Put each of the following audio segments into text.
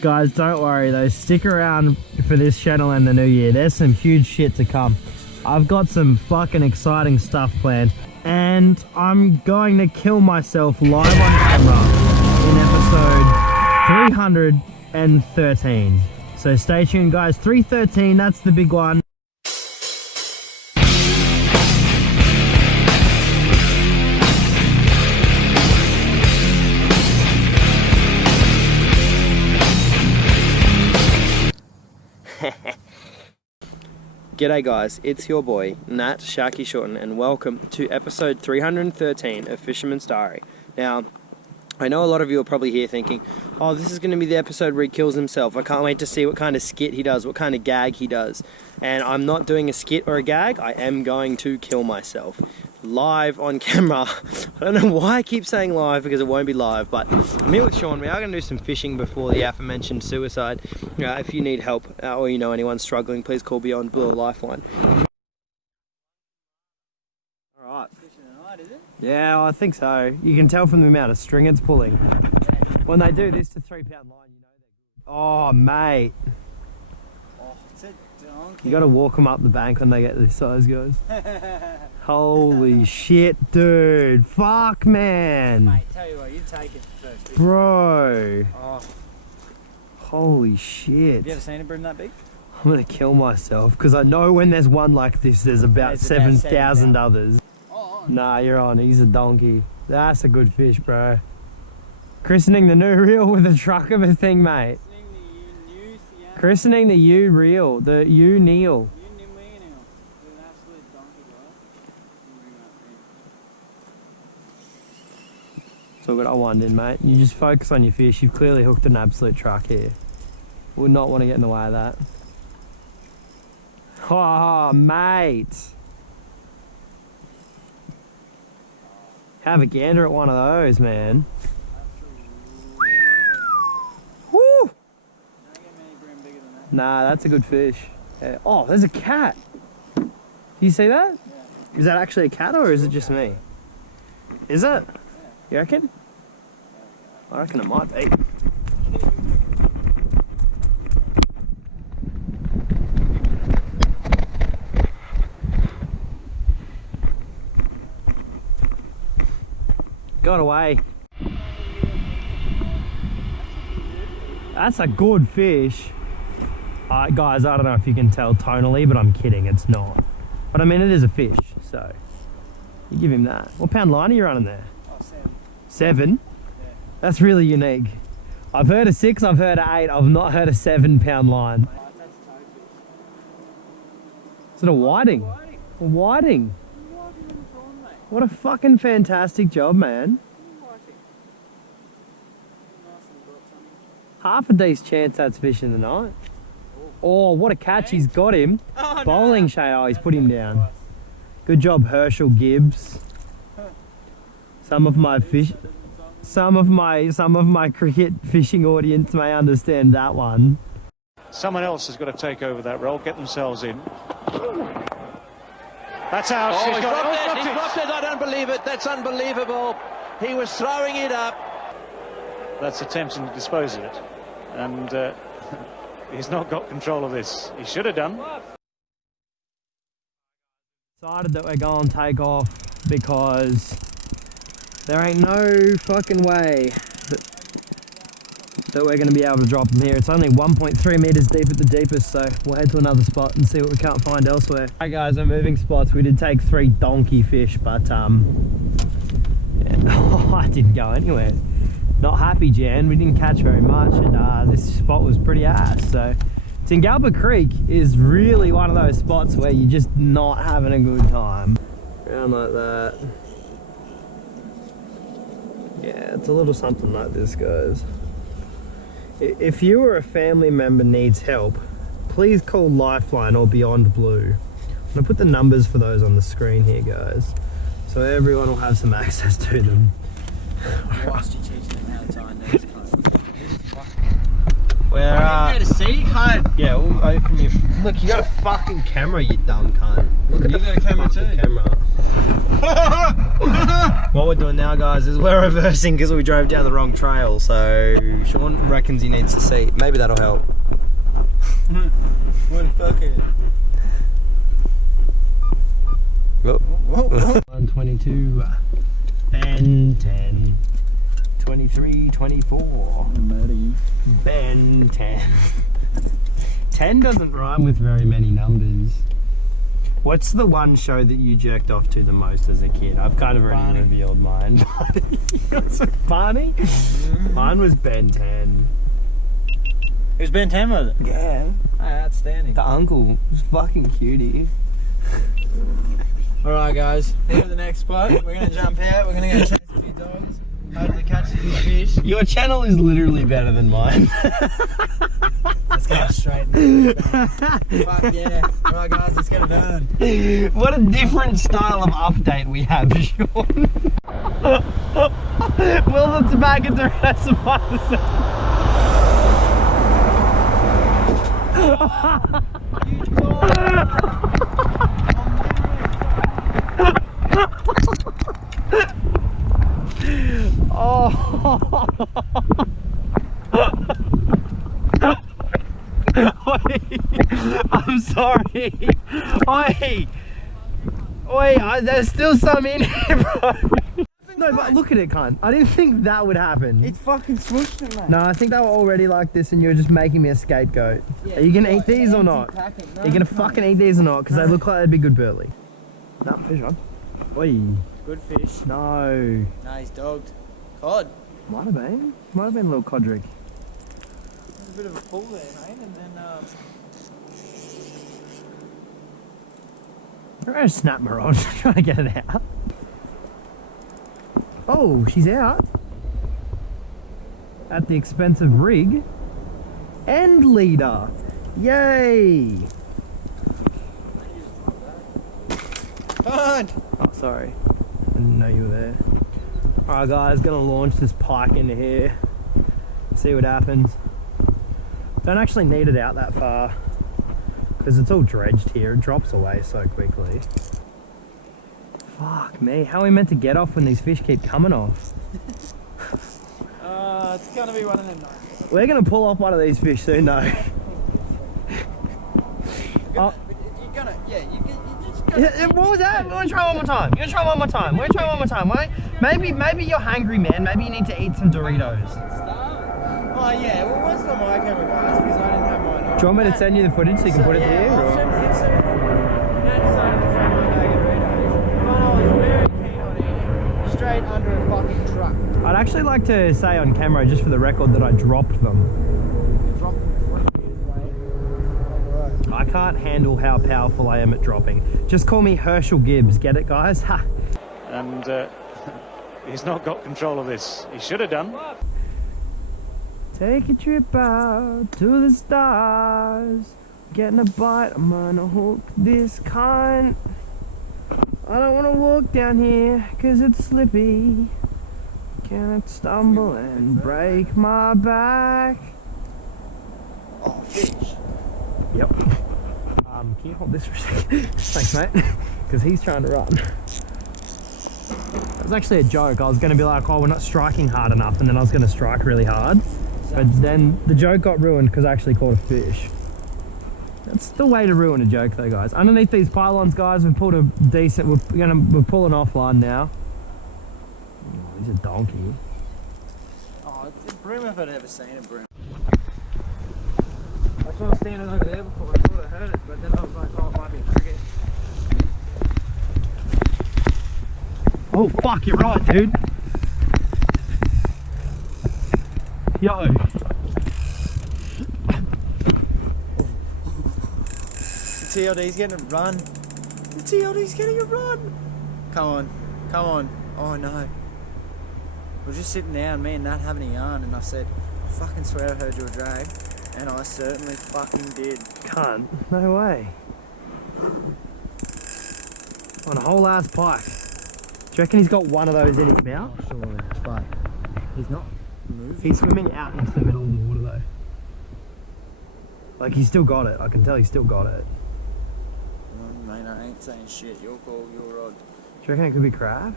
Guys, don't worry though, stick around for this channel in the new year. There's some huge shit to come. I've got some fucking exciting stuff planned, and I'm going to kill myself live on camera in episode 313. So stay tuned guys, 313, that's the big one. G'day guys, it's your boy Nat Sharky Shorten, and welcome to episode 313 of Fisherman's Diary. Now, I know a lot of you are probably here thinking, oh, this is going to be the episode where he kills himself. I can't wait to see what kind of skit he does, what kind of gag he does. And I'm not doing a skit or a gag, I am going to kill myself. Live on camera. I don't know why I keep saying live, because it won't be live, but I'm here with Sean. We are going to do some fishing before the aforementioned suicide. If you need help or you know anyone struggling, please call Beyond Blue or Lifeline. Alright. Fishing tonight, is it? Yeah, I think so. You can tell from the amount of string it's pulling. When they do this to 3-pound line, you know they're good. Oh, mate. Oh, it's a donkey. You got to walk them up the bank when they get this size, guys. Holy shit, dude. Fuck, man. Mate, tell you what, you take it first. Bro. Oh. Holy shit. Have you ever seen a bream that big? I'm going to kill myself, because I know when there's one like this, there's about 7,000 others. Oh, Nah, you're on. He's a donkey. That's a good fish, bro. Christening the new reel with a truck of a thing, mate. Christening the U reel, the U Neil. So what I want in, mate. You just focus on your fish. You've clearly hooked an absolute truck here. Would not want to get in the way of that. Oh, mate. Have a gander at one of those, man. Woo! Nah, that's a good fish. Yeah. Oh, there's a cat. Do you see that? Yeah. Is that actually a cat or is it just me? Is it? You reckon? I reckon it might be. Got away. That's a good fish. Guys, I don't know if you can tell tonally, but I'm kidding, it's not. But I mean, it is a fish, so you give him that. What pound line are you running there? Oh, 7. 7? Yeah. That's really unique. I've heard a 6, I've heard a 8, I've not heard a 7-pound line. Mate, that's a toadfish. Is it a whiting? A whiting? What a fucking fantastic job, man. Half a decent chance that's fish in the night. Oh, what a catch, he's got him. Oh, Bowling no. shade, oh, he's put him down. Good job, Herschel Gibbs. Some of my cricket fishing audience may understand that one. Someone else has got to take over that role, get themselves in. That's out. Oh, He's got it. He's dropped it. I don't believe it. That's unbelievable. He was throwing it up. That's attempting to dispose of it. And he's not got control of this. He should have done. Decided that we're going to take off because there ain't no fucking way that we're going to be able to drop them here. It's only 1.3 meters deep at the deepest, so we'll head to another spot and see what we can't find elsewhere. Hey guys, we're moving spots. We did take 3 donkey fish, but yeah. Oh, I didn't go anywhere. Not happy, Jan. We didn't catch very much, and this spot was pretty ass. So Tingalpa Creek is really one of those spots where you're just not having a good time. Around like that. Yeah, it's a little something like this, guys. If you or a family member needs help, please call Lifeline or Beyond Blue. I'm going to put the numbers for those on the screen here, guys, so everyone will have some access to them. Whilst you're teaching them how to tie these We're to see, cunt. yeah, we'll open your. Look, you got a fucking camera, you dumb cunt. Look at You the got a camera fucking too. camera. What we're doing now, guys, is we're reversing because we drove down the wrong trail. So Sean reckons he needs a seat. Maybe that'll help. What the fuck is it? Oh. Whoa. 122 and 10. 23, 24. Muddy. Ben 10. 10 doesn't rhyme with very many numbers. What's the one show that you jerked off to the most as a kid? I've kind of already Barney. revealed mine. Was it Barney? Mine was Ben 10. It was Ben 10, was it? Yeah. Oh, outstanding. The uncle was fucking cutie. Alright guys, we're to the next spot. We're gonna jump out, we're gonna go chase a few dogs. Hopefully catch a few fish. Your channel is literally better than mine. Let's go straight into the bang. Fuck yeah. Alright guys, let's get it done. What a different style of update we have, Sean. Welcome back into Rhys. Oh. I'm sorry. Oi, there's still some in here, bro. No, but look at it, cunt. I didn't think that would happen. It's fucking swooshed it, man. No, I think they were already like this and you were just making me a scapegoat. Yeah, Are you gonna eat these or not? No, Are you gonna fucking eat these or not? Because they look like they'd be good burley. No, fish on. Oi. Good fish. No. No, he's dogged. Cod. Might have been. Might have been a little codrick. There's a bit of a pull there, mate, and then I'm gonna snap my rod, trying to get it out. Oh, she's out. At the expense of rig and leader. Yay! Cunt! Oh, sorry. I didn't know you were there. Alright guys, gonna launch this pike into here. See what happens. Don't actually need it out that far. Because it's all dredged here, it drops away so quickly. Fuck me, how are we meant to get off when these fish keep coming off? It's gonna be one of them nights. We're gonna pull off one of these fish soon though. Oh. You're gonna, yeah, you just Yeah, what was that? We're gonna try one more time. We're gonna try one more time. We're gonna try one more time, right? Maybe you're hungry, man. Maybe you need to eat some Doritos. Oh yeah, well where's the my camera, guys? Because I didn't have mine on. Do you want me to send you the footage so you can put it here? I'll Or? send it to I was very keen on eating straight under a fucking truck. I'd actually like to say on camera, just for the record, that I dropped them. Drop them 3 meters away on the road. I can't handle how powerful I am at dropping. Just call me Herschel Gibbs. Get it, guys? Ha! And he's not got control of this. He should have done. Take a trip out to the stars. Getting a bite, I'm gonna hook this cunt. I don't wanna walk down here, cause it's slippy. Can I stumble and break my back? Oh, fish. Yep. Can you hold this for a second? Thanks, mate. Because he's trying to run. It was actually a joke. I was going to be like, oh, we're not striking hard enough, and then I was going to strike really hard. But then the joke got ruined because I actually caught a fish. That's the way to ruin a joke, though, guys. Underneath these pylons, guys, we've pulled a decent. We're pulling offline now. Oh, he's a donkey. Oh, it's a brim if I'd ever seen a brim. I saw it standing over there before. I thought I heard it, but then I was like, oh, it might be a cricket. Oh, fuck, you're right, dude. Yo. The TLD's getting a run. The TLD's getting a run. Come on, come on. Oh no. We were just sitting down, me and Nat having a yarn, and I said, I fucking swear I heard you were drag. And I certainly fucking did. Can't. No way. On a whole ass pike. Do you reckon he's got one of those in his mouth? Oh, surely, but he's not moving. He's swimming out into the middle of the water though. Like, he's still got it. I can tell he's still got it. Mate, I ain't saying shit. Your call, your rod. Do you reckon it could be crab?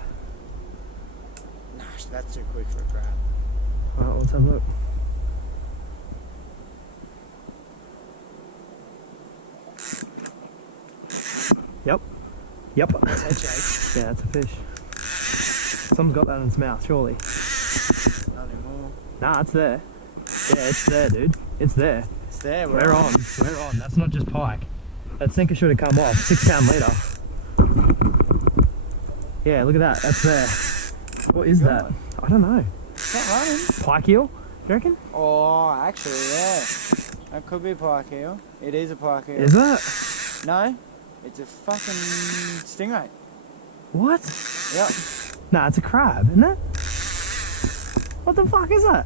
Nah, that's too quick for a crab. Alright, let's have a look. Yep. Yep. That's head shake. Yeah, that's a fish. Someone's got that in its mouth, surely. Not anymore. Nah, it's there. Yeah, it's there, dude. It's there. It's there. We're on. We're on. That's not just pike. That sinker should have come off. 6 pound leader. Yeah, look at that. That's there. What is that? I don't know. It's not running. Pike eel? Do you reckon? Oh, actually, yeah. That could be a pike eel. It is a pike eel. Is it? No, it's a fucking stingray. What? Yep. Nah, it's a crab, isn't it? What the fuck is that?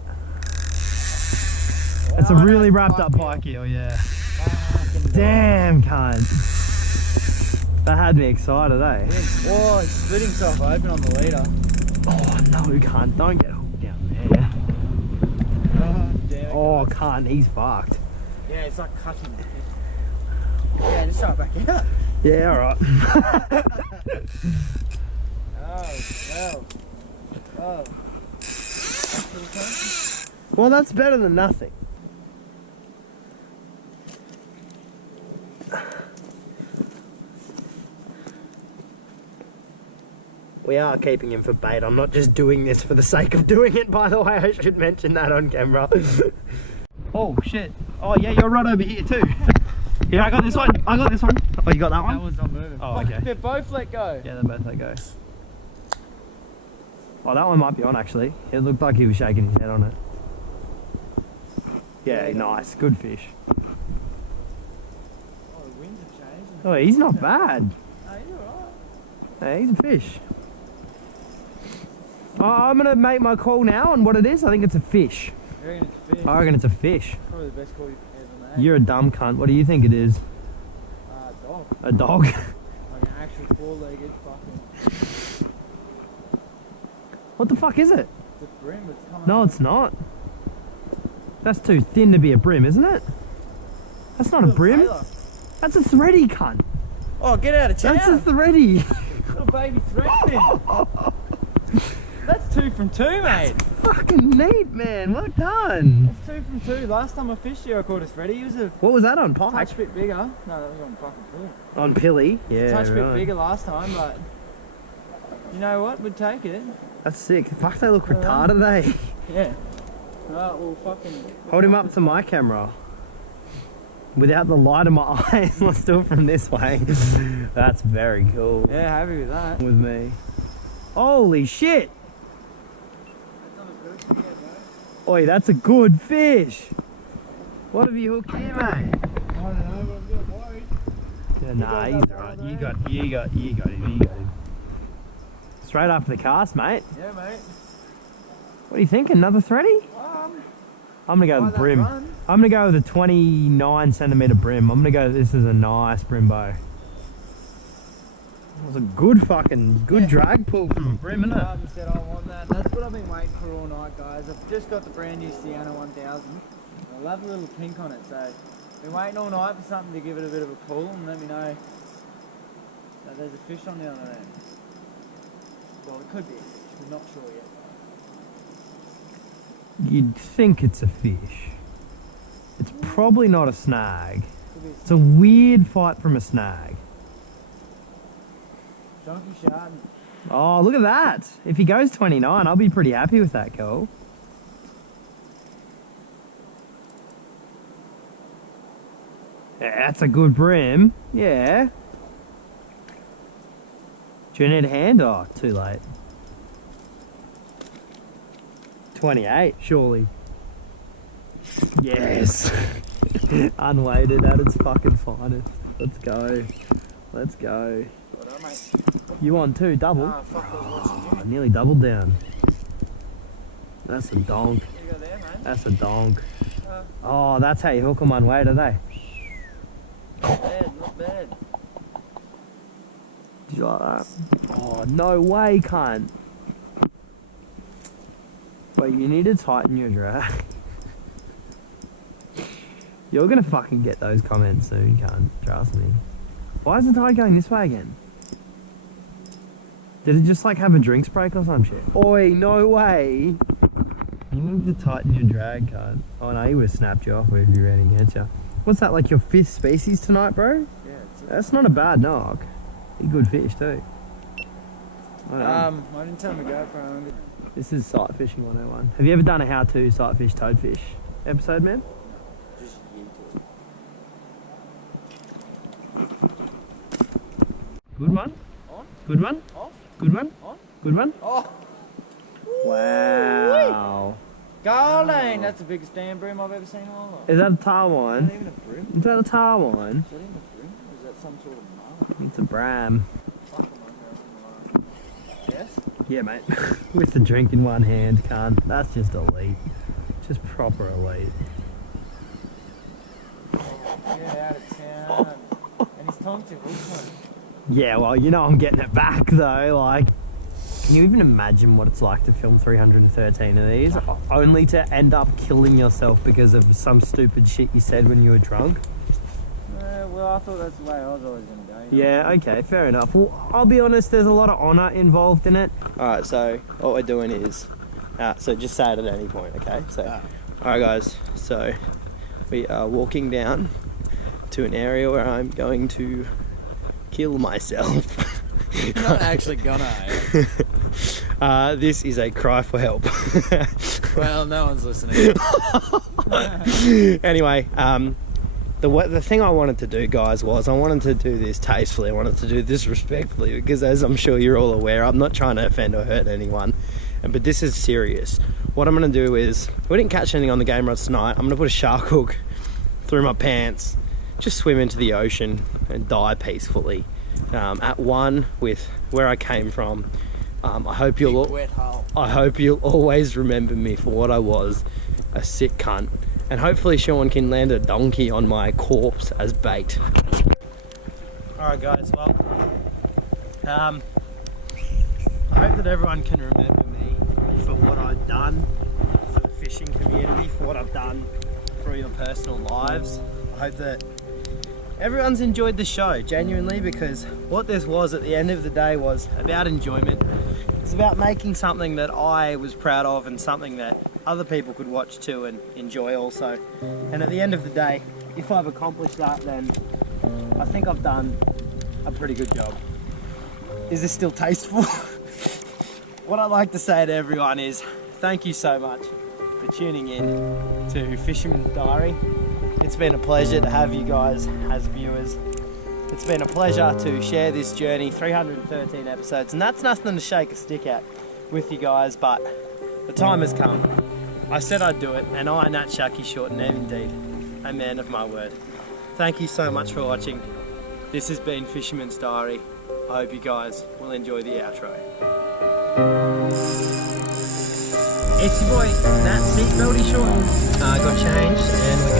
It's a really wrapped up pike eel, yeah. Damn, cunt. That had me excited, eh? Whoa, he split himself open on the leader. Oh, no, cunt. Don't get hooked down there. Oh, damn it. Oh, cunt. He's fucked. Yeah, it's like cutting it. Yeah, just start back out. Yeah, alright. Oh, well. Oh. Well, that's better than nothing. We are keeping him for bait. I'm not just doing this for the sake of doing it, by the way. I should mention that on camera. Oh, shit. Oh, yeah, you're right over here, too. Here, I got this one. I got this one. Oh, you got that one? That one's not moving. Oh, okay. They both let go. Yeah, they both let go. Oh, that one might be on, actually. It looked like he was shaking his head on it. Yeah, nice. Good fish. Oh, the winds have changed. Oh, he's not bad. Oh, he's alright. Hey, he's a fish. Oh, I'm going to make my call now on what it is. I think it's a fish. You reckon it's a fish? I reckon it's a fish. Probably the best call you've ever made. You're a dumb cunt. What do you think it is? Dog. A dog? Like an actual four-legged fucking... What the fuck is it? It's a brim, it's coming No, up. it's not. That's too thin to be a brim, isn't it? That's not a brim. Taylor. That's a thready cunt. Oh, get out of town. That's a thready. Little baby threadfin. That's 2 from 2, mate. Fucking neat, man. Well done. That's 2 from 2. Last time I fished here, I caught a thready. He was a What was that on? Pike? touch bit bigger. No, that was on fucking pool. On pilly? Yeah, Touch bit right. bigger last time, but you know what? We'd take it. That's sick. Fuck, they look retarded, eh? Yeah. Right, well, fucking. Hold him up to my camera. Without the light of my eyes. Let's do it from this way. That's very cool. Yeah, happy with that. With me. Holy shit! Oi, that's a good fish. What have you hooked here, mate? I don't know, but I'm getting worried. Yeah, nah, he's alright. You got him. Straight after the cast, mate. Yeah, mate. What do you think? Another thready? I'm gonna go with the brim. I'm gonna go with a 29 centimetre brim. I'm gonna go, this is a nice brim bow. It was a good drag pull from a brim, isn't it? He said I want that. That's what I've been waiting for all night, guys. I've just got the brand new Sienna 1000. I love the little pink on it, so been waiting all night for something to give it a bit of a pull and let me know that there's a fish on the other end. Well, it could be a fish. We're not sure yet. You'd think it's a fish. It's probably not a snag. It's a weird fight from a snag. Donkey shard. Oh, look at that. If he goes 29, I'll be pretty happy with that, Cole. Yeah, that's a good brim. Yeah. Do you need a hand? Oh, too late. 28, surely. Yes. Unweighted at its fucking finest. Let's go. Let's go. What up, mate? You won two, double? Ah, fuck, I was watching you. Nearly doubled down. That's a donk. What you got there, mate? That's a donk. Oh, that's how you hook them unweighted, eh? Not bad, not bad. Did you like that? Oh, no way, cunt. But you need to tighten your drag. You're gonna fucking get those comments soon, cunt. Trust me. Why isn't I going this way again? Did it just like have a drinks break or some shit? Oi, no way! You need to tighten your drag, cunt. Oh no, he would have snapped you off if he ran against you. What's that, like your 5th species tonight, bro? Yeah. That's not a bad knock. He good fish too. I didn't tell him to go for him. This is sight fishing 101. Have you ever done a how-to sight fish, toadfish episode, man? Just Good one. On. Good one. Off. Good one. On. Good one. Oh. Wow. Golden! That's the biggest damn bream I've ever seen in my life. Is that a tar Is that one? even a bream? Is that a tar one? Is that even a bream? Or is that some sort of mark? It's a bram. Fuck, I'm under. Yes? Yeah, mate. With the drink in one hand, cunt. That's just elite. Just proper elite. Get out of town. And he's talking to Fisherman. Yeah, well, you know I'm getting it back though. Like, can you even imagine what it's like to film 313 of these, only to end up killing yourself because of some stupid shit you said when you were drunk? Well, I thought that's the way I was always going to go. Yeah, okay, fair enough. Well, I'll be honest, there's a lot of honour involved in it. Alright, so what we're doing is, so just say it at any point, okay? So, alright guys, so we are walking down to an area where I'm going to kill myself. You're not actually gonna, eh? This is a cry for help. Well, no one's listening. Anyway, the thing I wanted to do, guys, was I wanted to do this tastefully. I wanted to do this respectfully because, as I'm sure you're all aware, I'm not trying to offend or hurt anyone. But this is serious. What I'm going to do is, we didn't catch anything on the game rods tonight. I'm going to put a shark hook through my pants, just swim into the ocean and die peacefully. At one with where I came from. I hope you'll always remember me for what I was, a sick cunt. And hopefully Sean can land a donkey on my corpse as bait. Alright guys, well, I hope that everyone can remember me for what I've done for the fishing community, for what I've done for your personal lives. I hope that everyone's enjoyed the show, genuinely, because what this was at the end of the day was about enjoyment. It's about making something that I was proud of and something that other people could watch too and enjoy also. And at the end of the day, if I've accomplished that, then I think I've done a pretty good job. Is this still tasteful? What I'd like to say to everyone is thank you so much for tuning in to Fisherman's Diary. It's been a pleasure to have you guys as viewers. It's been a pleasure to share this journey, 313 episodes, and that's nothing to shake a stick at with you guys, but the time has come. I said I'd do it, and I, Nat Shaki Shorten, am indeed a man of my word. Thank you so much for watching. This has been Fisherman's Diary. I hope you guys will enjoy the outro. It's your boy, Nat Seatbelty Shorten. Got changed, and we're